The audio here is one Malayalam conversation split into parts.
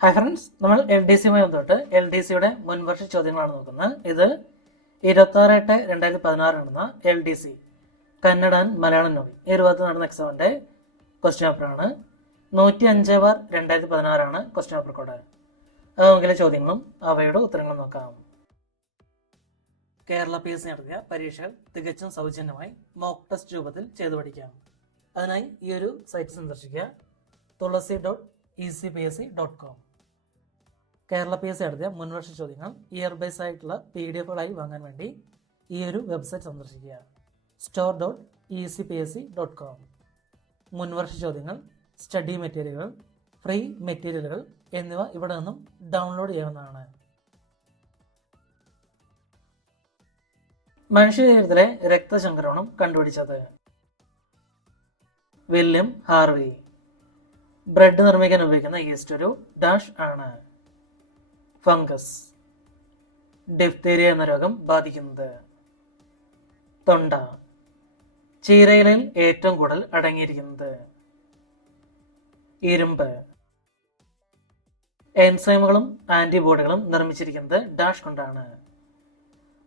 ഹായ് ഫ്രണ്ട്സ് നമ്മൾ എൽ ഡി സിയുമായി ബന്ധപ്പെട്ട് എൽ ഡി സിയുടെ മുൻവർഷ ചോദ്യങ്ങളാണ് നോക്കുന്നത്. ഇത് ഇരുപത്തി ആറ് എട്ട് രണ്ടായിരത്തി പതിനാറ് നടന്ന L D C Kannada and Malayalam novel ഇരുപത്തി നടന്ന എക്സാമിന്റെ ക്വസ്റ്റ്യൻ പേപ്പറാണ് നൂറ്റി അഞ്ച് ബാർ രണ്ടായിരത്തി പതിനാറാണ് ക്വസ്റ്റ്യൻ പേപ്പർ കോഡ് അത് നമുക്കിലെ ചോദ്യങ്ങളും അവയുടെ ഉത്തരങ്ങളും നോക്കാം. കേരള പി എസ് നടത്തിയ പരീക്ഷകൾ തികച്ചും സൗജന്യമായി മോക്ക് ടെസ്റ്റ് രൂപത്തിൽ ചെയ്തു പഠിക്കാം. അതിനായി ഈ ഒരു സൈറ്റ് സന്ദർശിക്കുക. Thulasi dot E C P S C dot com Kerala P S C നടത്തിയ മുൻവർഷ ചോദ്യങ്ങൾ ഇയർ ബേസ് ആയിട്ടുള്ള പി ഡി എഫുകളായി വാങ്ങാൻ വേണ്ടി ഈ ഒരു വെബ്സൈറ്റ് സന്ദർശിക്കുക. Store dot E C P S C dot com മുൻവർഷ ചോദ്യങ്ങൾ സ്റ്റഡി മെറ്റീരിയലുകൾ ഫ്രീ മെറ്റീരിയലുകൾ എന്നിവ ഇവിടെ നിന്നും ഡൗൺലോഡ് ചെയ്യാവുന്നതാണ്. മനുഷ്യ ശരീരത്തിലെ രക്തചംക്രമണം കണ്ടുപിടിച്ചത്. William Harvey. ബ്രെഡ് നിർമ്മിക്കാൻ ഉപയോഗിക്കുന്ന ഈസ്റ്റ് ഒരു ഡാഷ് ആണ്. ഫംഗസ് ഡിഫ്തീരിയ എന്ന രോഗം ബാധിക്കുന്നത്. തൊണ്ട ചീരയിലിൽ ഏറ്റവും കൂടുതൽ അടങ്ങിയിരിക്കുന്നത്. ഇരുമ്പ് എൻസൈമുകളും ആന്റിബോഡികളും നിർമ്മിച്ചിരിക്കുന്നത് ഡാഷ് കൊണ്ടാണ്.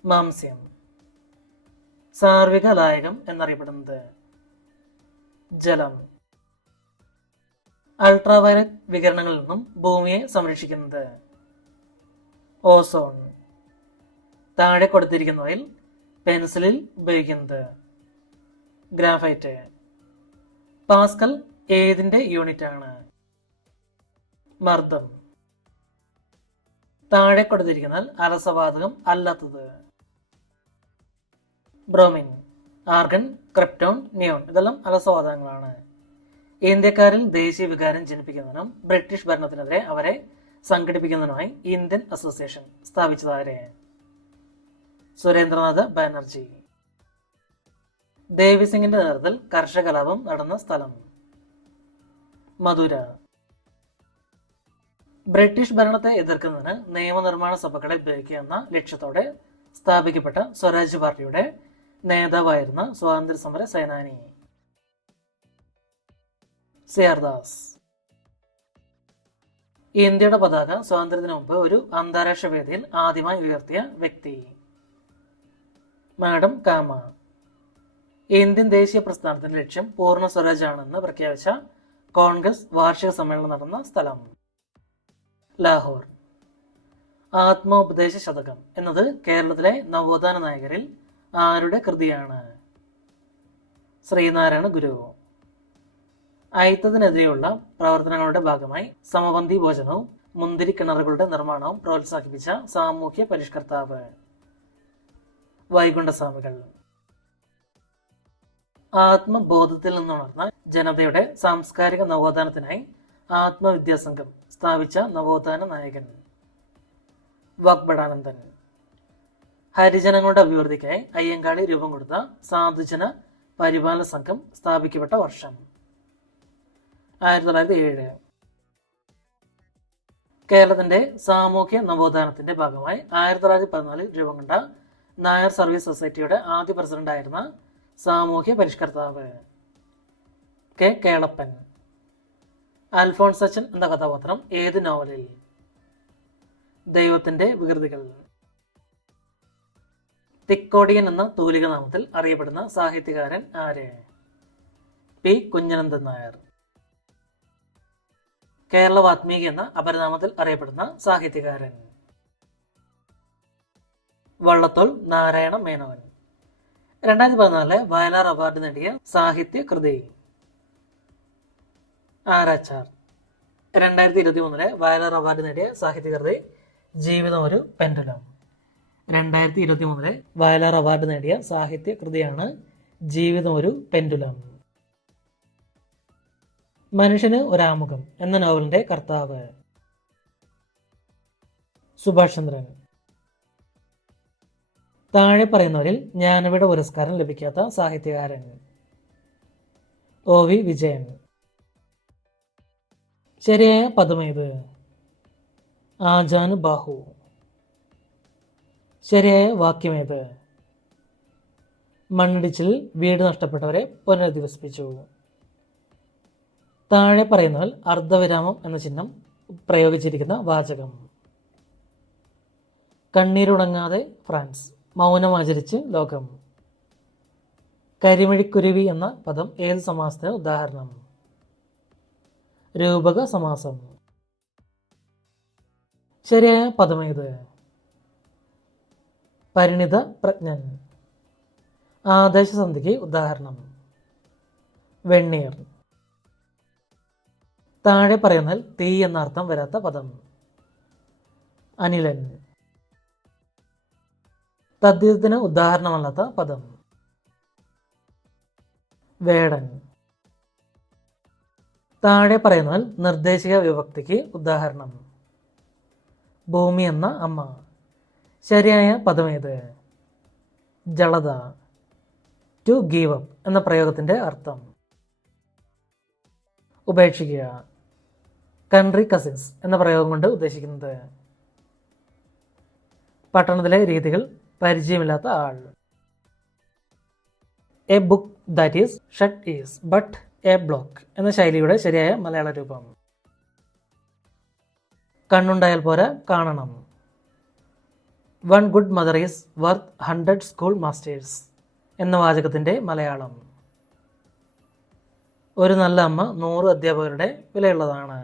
മാംസ്യം സാർവിക ലായകം എന്നറിയപ്പെടുന്നത്. ജലം അൾട്രാവയലറ്റ് വികരണങ്ങളിൽ നിന്നും ഭൂമിയെ സംരക്ഷിക്കുന്നത്. ഓസോൺ. താഴെ കൊടുത്തിരിക്കുന്നവയിൽ പെൻസിലിൽ ഉപയോഗിക്കുന്നത് ഗ്രാഫൈറ്റ്. പാസ്കൽ ഏതിന്റെ യൂണിറ്റ് ആണ് മർദ്ദം. താഴെ കൊടുത്തിരിക്കുന്ന അലസവാതകം അല്ലാത്തത്. ബ്രോമിൻ ആർഗൺ ക്രിപ്റ്റോൺ നിയോൺ ഇതെല്ലാം അലസവാതകങ്ങളാണ് ഇന്ത്യക്കാരിൽ ദേശീയ വികാരം ജനിപ്പിക്കുന്നതിനും ബ്രിട്ടീഷ് ഭരണത്തിനെതിരെ അവരെ സംഘടിപ്പിക്കുന്നതിനുമായി ഇന്ത്യൻ അസോസിയേഷൻ സ്ഥാപിച്ചതാരെ? സുരേന്ദ്രനാഥ് ബാനർജി. ദേവി സിംഗിന്റെ നേതൃത്വത്തിൽ കർഷക കലാപം നടന്ന സ്ഥലം. മധുര. ബ്രിട്ടീഷ് ഭരണത്തെ എതിർക്കുന്നതിന് നിയമനിർമ്മാണ സഭകളെ ഉപയോഗിക്കുക എന്ന ലക്ഷ്യത്തോടെ സ്ഥാപിക്കപ്പെട്ട സ്വരാജ് പാർട്ടിയുടെ നേതാവായിരുന്ന സ്വാതന്ത്ര്യ സമര സേനാനി സിയാർദാസ് ഇന്ത്യയുടെ പതാക സ്വാതന്ത്ര്യത്തിന് മുമ്പ് ഒരു അന്താരാഷ്ട്ര വേദിയിൽ ആദ്യമായി ഉയർത്തിയ വ്യക്തി. മാഡം കാമ. ഇന്ത്യൻ ദേശീയ പ്രസ്ഥാനത്തിന്റെ ലക്ഷ്യം പൂർണ സ്വരാജ് ആണെന്ന് പ്രഖ്യാപിച്ച കോൺഗ്രസ് വാർഷിക സമ്മേളനം നടന്ന സ്ഥലം. ലാഹോർ. ആത്മോപദേശ ശതകം എന്നത് കേരളത്തിലെ നവോത്ഥാന നായകരിൽ ആരുടെ കൃതിയാണ്? ശ്രീനാരായണ ഗുരു. അയിത്തത്തിനെതിരെയുള്ള പ്രവർത്തനങ്ങളുടെ ഭാഗമായി സമപന്തി ഭോജനവും മുന്തിരി കിണറുകളുടെ നിർമ്മാണവും പ്രോത്സാഹിപ്പിച്ച സാമൂഹ്യ പരിഷ്കർത്താവ് വൈകുണ്ഠസ്വാമികൾ. ആത്മബോധത്തിൽ നിന്നുണർന്ന ജനതയുടെ സാംസ്കാരിക നവോത്ഥാനത്തിനായി ആത്മവിദ്യാസംഘം സ്ഥാപിച്ച നവോത്ഥാന നായകൻ വക്ബടാനന്ദൻ ഹരിജനങ്ങളുടെ അഭിവൃദ്ധിക്കായി അയ്യങ്കാളി രൂപം കൊടുത്ത സാധുജന പരിപാലന സംഘം സ്ഥാപിക്കപ്പെട്ട വർഷം. ആയിരത്തി തൊള്ളായിരത്തി ഏഴ് കേരളത്തിന്റെ സാമൂഹ്യ നവോത്ഥാനത്തിന്റെ ഭാഗമായി ആയിരത്തി തൊള്ളായിരത്തി പതിനാലിൽ രൂപം കൊണ്ട നായർ സർവീസ് സൊസൈറ്റിയുടെ ആദ്യ പ്രസിഡന്റായിരുന്ന സാമൂഹ്യ പരിഷ്കർത്താവ് കെ കേളപ്പൻ. അൽഫോൺസ് അച്ഛൻ എന്ന കഥാപാത്രം ഏത് നോവലിൽ? ദൈവത്തിന്റെ വികൃതികൾ. തിക്കോടിയൻ എന്ന തൂലിക നാമത്തിൽ അറിയപ്പെടുന്ന സാഹിത്യകാരൻ ആര്? പി കുഞ്ഞനന്ദൻ നായർ. കേരള വാത്മീകി എന്ന അപരനാമത്തിൽ അറിയപ്പെടുന്ന സാഹിത്യകാരൻ. വള്ളത്തോൾ നാരായണ മേനോൻ. രണ്ടായിരത്തി പതിനാലിലെ വയലാർ അവാർഡ് നേടിയ സാഹിത്യ കൃതി. ആരാച്ചാർ. രണ്ടായിരത്തി ഇരുപത്തി മൂന്നിലെ വയലാർ അവാർഡ് നേടിയ സാഹിത്യകൃതി ജീവിതം ഒരു പെൻഡുലം. രണ്ടായിരത്തി ഇരുപത്തി മൂന്നിലെ വയലാർ അവാർഡ് നേടിയ സാഹിത്യ കൃതിയാണ് ജീവിതം ഒരു പെൻഡുലം. മനുഷ്യന് ഒരാമുഖം എന്ന നോവലിന്റെ കർത്താവ് സുഭാഷ് ചന്ദ്രൻ. താഴെ പറയുന്നവരിൽ ജ്ഞാനപീഠ പുരസ്കാരം ലഭിക്കാത്ത സാഹിത്യകാരൻ ഒ വി വിജയൻ. ശരിയായ പദമേത്? ആജാൻ ബാഹു. ശരിയായ വാക്യമേത്? മണ്ണിടിച്ചിൽ വീട് നഷ്ടപ്പെട്ടവരെ പുനരധിവസിപ്പിച്ചു. താഴെ പറയുന്നതിൽ അർദ്ധവിരാമം എന്ന ചിഹ്നം പ്രയോഗിച്ചിരിക്കുന്ന വാചകം. കണ്ണീരുണങ്ങാതെ ഫ്രാൻസ് മൗനം ആചരിച്ച് ലോകം. കരിമിഴിക്കുരുവി എന്ന പദം ഏത് സമാസത്തിന് ഉദാഹരണം? രൂപക സമാസം. ശരിയായ പദമേത് പരിണിത പ്രജ്ഞൻ. ആദേശസന്ധിക്ക് ഉദാഹരണം. വെണ്ണീർ. താഴെ പറയുന്നതിൽ തീ എന്ന അർത്ഥം വരാത്ത പദം. അനിലൻ. തദ്ദേശത്തിന് ഉദാഹരണമല്ലാത്ത പദം. വേടൻ. താഴെ പറയുന്നതിൽ നിർദ്ദേശിക വിഭക്തിക്ക് ഉദാഹരണം. ഭൂമി എന്ന അമ്മ. ശരിയായ പദമേത്? ജളത. ടു ഗീവ് എന്ന പ്രയോഗത്തിന്റെ അർത്ഥം. ഉപേക്ഷിക്കുക കൺട്രി കസിൻസ് എന്ന പ്രയോഗം കൊണ്ട് ഉദ്ദേശിക്കുന്നത് പട്ടണത്തിലെ രീതികൾ പരിചയമില്ലാത്ത ആൾ. A book that is shut is but a block എന്ന ശൈലിയുടെ ശരിയായ മലയാള രൂപം. കണ്ണുണ്ടായാൽ പോരാ കാണണം. One good mother is worth hundred school masters എന്ന വാചകത്തിന്റെ മലയാളം. ഒരു നല്ല അമ്മ നൂറ് അധ്യാപകരുടെ വിലയുള്ളതാണ്.